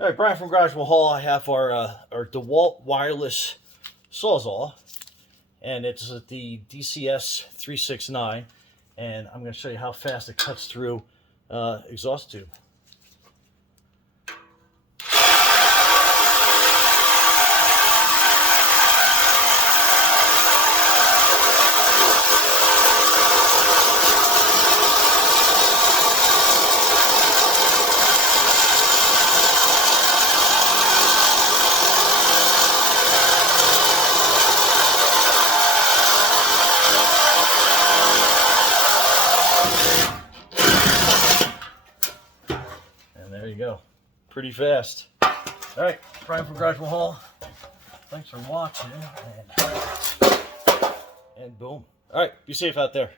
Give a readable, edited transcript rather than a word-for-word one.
All right, Brian from Garage Hall. I have our DeWALT wireless Sawzall, and it's the DCS369, and I'm going to show you how fast it cuts through exhaust tube. There you go. Pretty fast. All right, Brian from Garage Hall. Thanks for watching, and boom. All right, be safe out there.